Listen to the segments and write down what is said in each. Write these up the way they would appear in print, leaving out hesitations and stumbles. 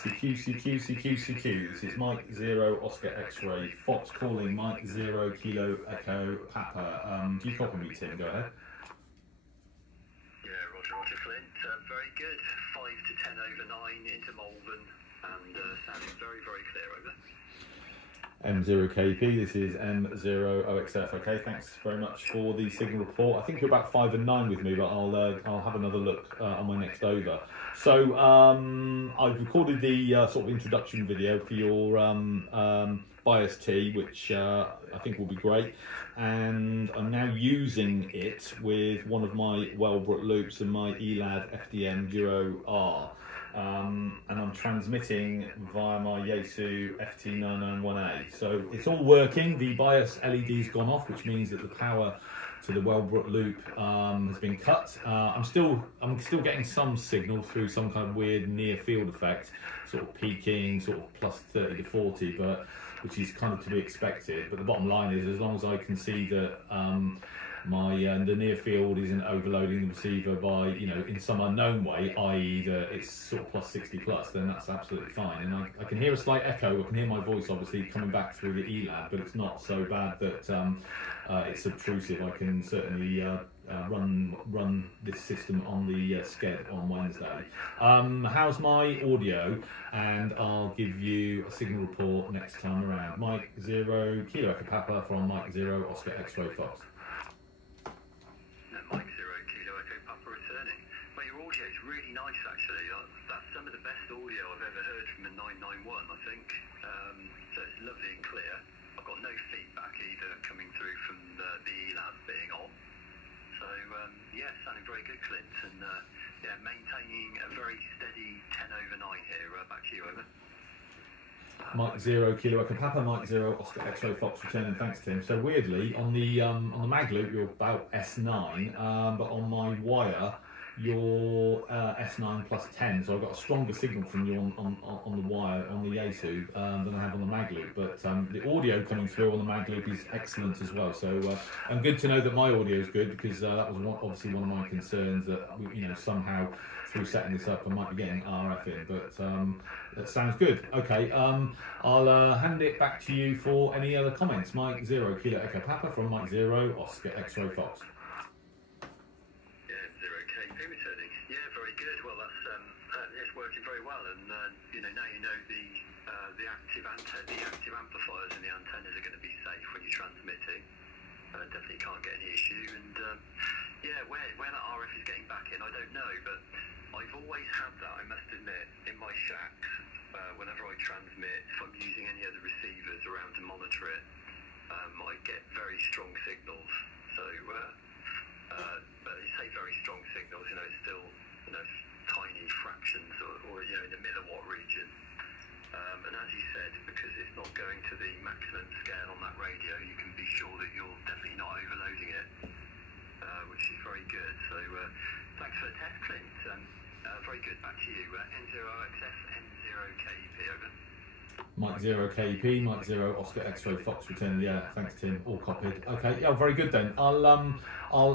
CQ. This is Mike 0 Oscar X-ray Fox calling Mike 0 Kilo Echo Papa. Do you copy me, Tim? Go ahead. Yeah, Roger Flint. Very good. 5 to 10 over 9 into Malvern and sounding very clear over. M0KEP, this is M0OXF. Okay, thanks very much for the signal report. I think you're about 5 and 9 with me, but I'll have another look on my next over. So I've recorded the sort of introduction video for your Bias-T, which I think will be great, and I'm now using it with one of my Wellbrook loops and my Elad FDM-00R. And I'm transmitting via my Yaesu FRG-991A. So it's all working. The bias LED's gone off, which means that the power to the Wellbrook loop has been cut. I'm still getting some signal through some kind of weird near field effect, sort of peaking, sort of plus 30 to 40, but which is kind of to be expected. But the bottom line is, as long as I can see that the near field isn't overloading the receiver by, in some unknown way, i.e. that it's sort of plus 60 plus, then that's absolutely fine. And I can hear a slight echo. I can hear my voice obviously coming back through the Elad, but it's not so bad that it's obtrusive. I can certainly run this system on the sked on Wednesday. How's my audio? And I'll give you a signal report next time around. Mike 0 Kilo Echo Papa from Mike 0 Oscar X-ray Fox. Mike 0 Kilo Echo Papa returning. Well, your audio is really nice actually. That's some of the best audio I've ever heard from a 991, I think. So it's lovely and clear. I've got no feedback either coming through from the Elad being on. So yeah, sounding very good, Clint, and yeah, maintaining a very steady 10 over 9 here. Back to you, over. Mike 0 Kilo Echo Papa, Mike 0 Oscar X-ray Fox returning. Thanks, Tim. So weirdly, on the mag loop you're about S9, but on my wire you're S9 plus 10. So I've got a stronger signal from you on the wire on the Yaesu than I have on the mag loop. But the audio coming through on the mag loop is excellent as well. So and good to know that my audio is good, because that was obviously one of my concerns, that somehow through setting this up I might be getting RF in, but that sounds good. Okay, I'll hand it back to you for any other comments. Mike 0 Kilo Echo Papa from Mike 0 Oscar X-ray Fox. Yeah, 0KP returning. Yeah, very good. Well, it's working very well, and now you know the active amplifiers and the antennas are going to be safe when you're transmitting. Definitely can't get any issue, and yeah, where that RF is getting back in, I don't know, but I've always had that, I must admit, in my shacks. Whenever I transmit, if I'm using any other receivers around to monitor it, I get very strong signals. So, but you say very strong signals, it's still tiny fractions or in the milliwatt region. And as you said, because it's not going to the maximum scale on that radio, you can be sure that you're definitely not overloading it, which is very good. So thanks for the test, Clint. Very good. Back to you. M0OXF, M0KEP, over. Mike 0KEP, Mike 0 Oscar X-ray Fox returning. Yeah, thanks, Tim. All copied. Okay, yeah, very good then. I'll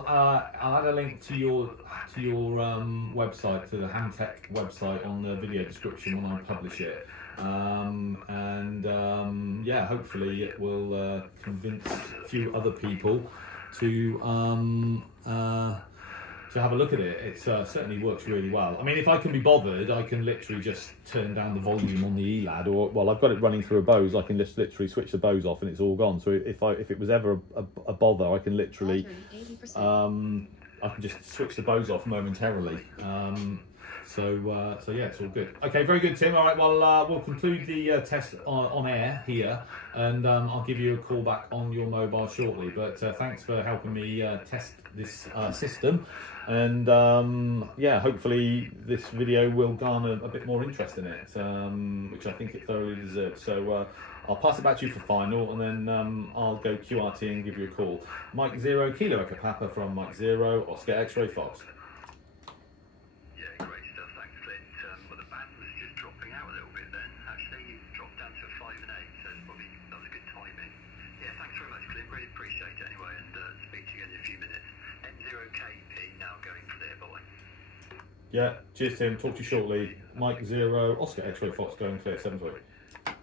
add a link to your website, to the HamTEK website, on the video description when I publish it. Yeah, hopefully it will convince a few other people to have a look at it. It certainly works really well. I mean, if I can be bothered, I can literally just turn down the volume on the Elad, or well, I've got it running through a Bose. I can just literally switch the Bose off and it's all gone. So if it was ever a bother, I can literally I can just switch the Bose off momentarily. So yeah, it's all good. Okay, very good, Tim. All right, well, we'll conclude the test on air here, and I'll give you a call back on your mobile shortly. But thanks for helping me test this system, and yeah, hopefully this video will garner a bit more interest in it, which I think it thoroughly deserves. So I'll pass it back to you for final, and then I'll go QRT and give you a call. Mike 0 Kilo Echo Papa from Mike 0 Oscar X-ray Fox. Yeah, cheers Tim, talk to you shortly. Mike 0, Oscar X-Ray Fox going clear, 7-3.